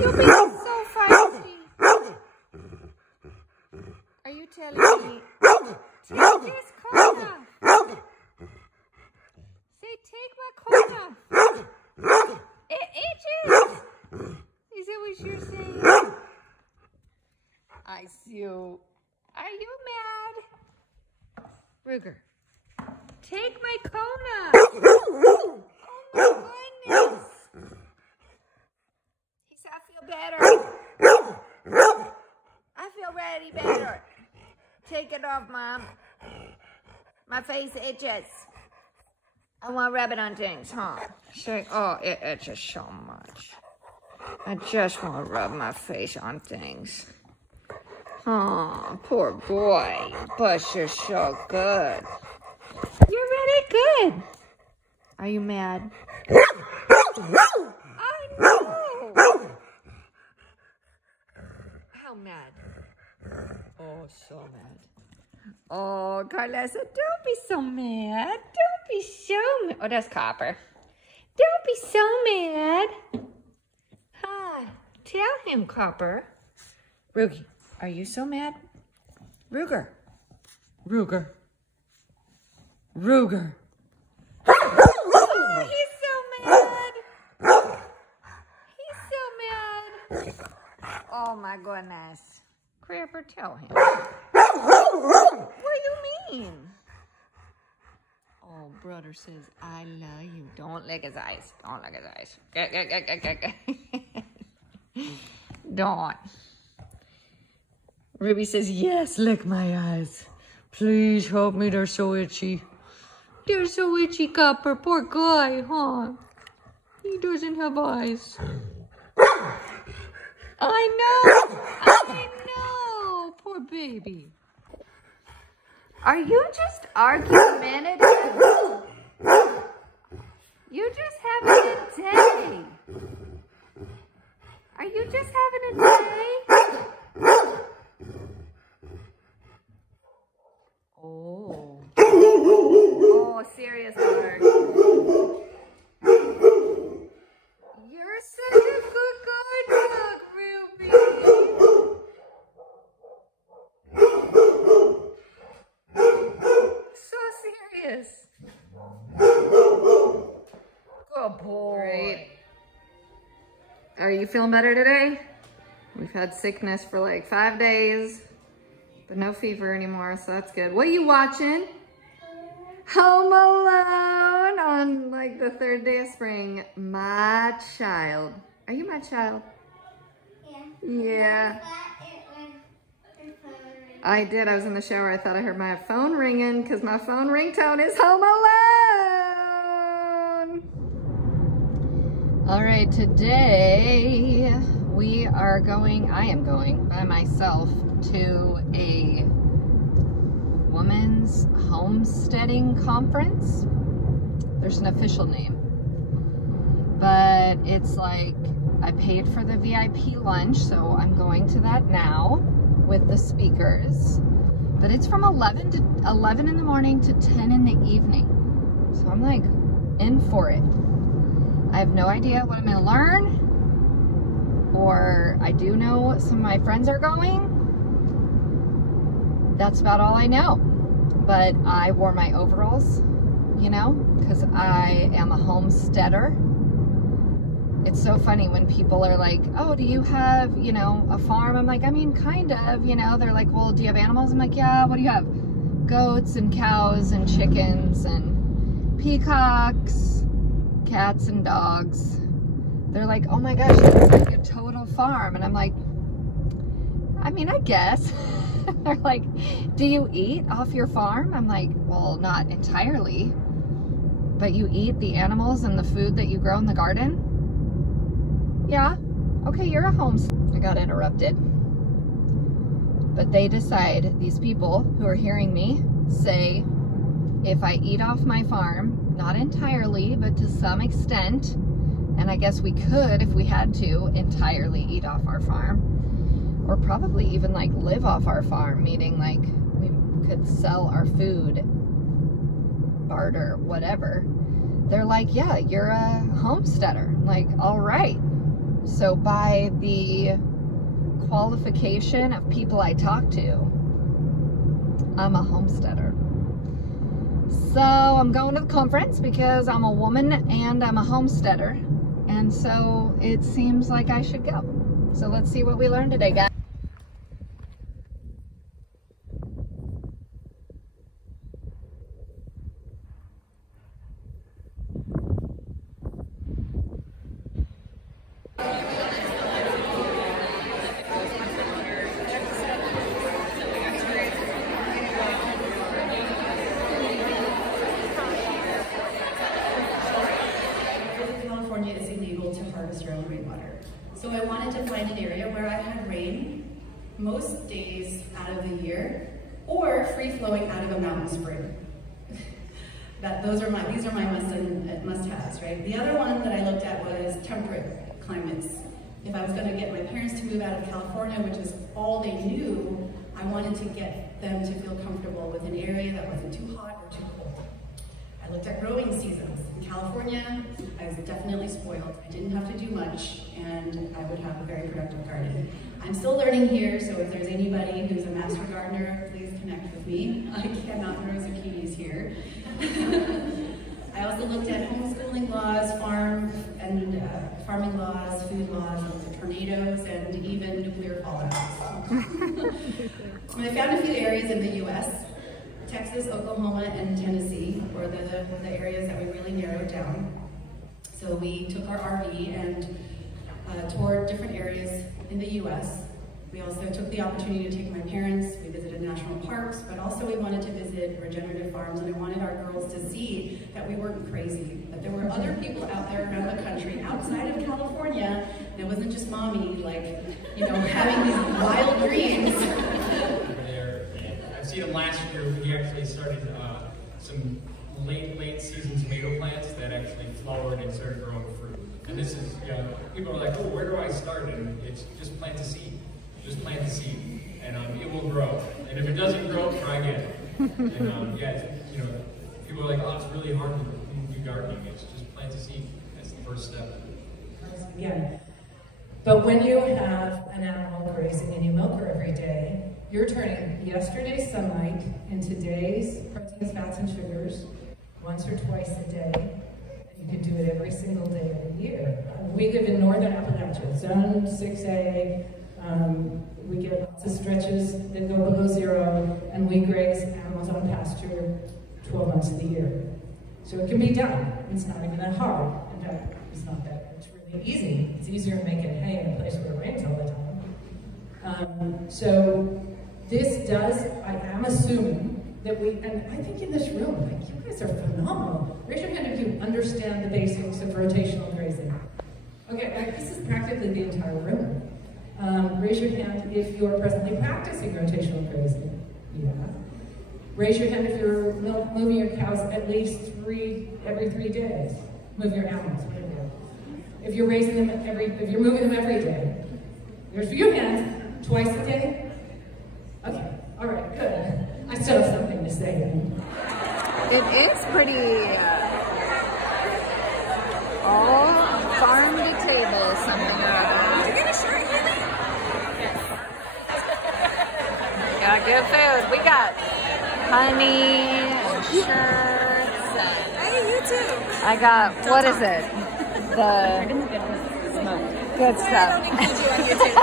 you being so feisty? Are you telling me? Take this corn off. Say, take my corn off. It itches. Is that what you're saying? I see you. Are you mad? Ruger, take my cone off. Oh my goodness. He said, I feel better. I feel really better. Take it off, Mom. My face itches. I want to rub it on things, huh? Say, oh, it itches so much. I just want to rub my face on things. Oh, poor boy. But you're so good. You're really good. Are you mad? I know. How mad? Oh, so mad. Oh, Carlessa, don't be so mad. Don't be so mad. Oh, that's Copper. Don't be so mad. Hi. Tell him, Copper. Rugie, are you so mad? Ruger. Ruger. Ruger. Oh, he's so mad. He's so mad. Oh, my goodness. Crapper, tell him. What do you mean? Oh, brother says, I love you. Don't lick his eyes. Don't lick his eyes. Don't. Ruby says, yes, lick my eyes. Please help me. They're so itchy. They're so itchy, Copper. Poor guy, huh? He doesn't have eyes. I know. I know. Poor baby. Are you just argumentative? You just having a day. Are you just having a day? Oh. Oh, serious word. You're such a good guide dog, Ruby. So serious. Good boy. Great. Are you feeling better today? We've had sickness for like 5 days, but no fever anymore, so that's good. What are you watching? Home Alone on like the 3rd day of spring. My child. Are you my child? Yeah. Yeah. I did. I was in the shower. I thought I heard my phone ringing because my phone ringtone is Home Alone. All right, today I am going by myself to a women's homesteading conference. There's an official name, but it's like I paid for the VIP lunch, so I'm going to that now with the speakers. But it's from 11 in the morning to 10 in the evening. So I'm like in for it. I have no idea what I'm gonna learn, or I do know some of my friends are going. That's about all I know. But I wore my overalls, you know, because I am a homesteader. It's so funny when people are like, oh, do you have, you know, a farm? I'm like, I mean, kind of, you know. They're like, well, do you have animals? I'm like, yeah, what do you have? Goats and cows and chickens and peacocks, cats and dogs. They're like, oh my gosh, that's like a total farm. And I'm like, I mean, I guess. They're like, do you eat off your farm? I'm like, well, not entirely, but you eat the animals and the food that you grow in the garden? Yeah. Okay, you're a homesteader. I got interrupted. But they decide, these people who are hearing me say, if I eat off my farm, not entirely, but to some extent, and I guess we could, if we had to, entirely eat off our farm, or probably even like live off our farm, meaning like we could sell our food, barter, whatever. They're like, yeah, you're a homesteader. I'm like, all right. So by the qualification of people I talk to, I'm a homesteader. So I'm going to the conference because I'm a woman and I'm a homesteader. And so it seems like I should go. So let's see what we learned today, guys. It's illegal to harvest your own rainwater. So I wanted to find an area where I had rain most days out of the year, or free flowing out of a mountain spring. These are my must-haves, right? The other one that I looked at was temperate climates. If I was going to get my parents to move out of California, which is all they knew, I wanted to get them to feel comfortable with an area that wasn't too hot or too cold. I looked at growing seasons. In California, I was definitely spoiled. I didn't have to do much, and I would have a very productive garden. I'm still learning here, so if there's anybody who's a master gardener, please connect with me. I cannot grow zucchinis here. I also looked at homeschooling laws, farming laws, food laws, tornadoes, and even nuclear fallout. I found a few areas in the U.S. Texas, Oklahoma, and Tennessee were the areas that we really narrowed down. So we took our RV and toured different areas in the U.S. We also took the opportunity to take my parents. We visited national parks, but also we wanted to visit regenerative farms, and I wanted our girls to see that we weren't crazy, that there were other people out there around the country outside of California, and it wasn't just mommy, like, you know, having these wild dreams. I've seen them last year. We actually started some late season tomato plants that actually flowered and started growing fruit. And this is, you know, people are like, oh, where do I start? And it's just plant the seed. Just plant the seed, and it will grow. And if it doesn't grow, try again. And yeah, you know, people are like, oh, it's really hard to do gardening. It's just plant the seed. That's the first step. Yeah. But when you have an animal grazing and you milk her every day, you're turning yesterday's sunlight into today's proteins, fats, and sugars once or twice a day. And you can do it every single day of the year. We live in northern Appalachia, zone 6A. We get lots of stretches that go below zero, and we graze animals on pasture 12 months of the year. So it can be done. It's not even that hard. In fact, it's not that. It's really easy. It's easier making hay in a place where it rains all the time. So this does, I am assuming that we, and I think in this room, like, you guys are phenomenal. Raise your hand if you understand the basics of rotational grazing. Okay, this is practically the entire room. Raise your hand if you're presently practicing rotational grazing. Yeah. Raise your hand if you're moving your cows at least every 3 days. Move your animals. If you're raising them if you're moving them every day. There's a few hands. Twice a day? Okay. All right. Good. I still have something to say then. It is pretty all farm to table somehow. You get a shirt, Haley? Got good food. We got honey and shirts. Hey, you too. I got, what is it? The good stuff. I don't include you on your table.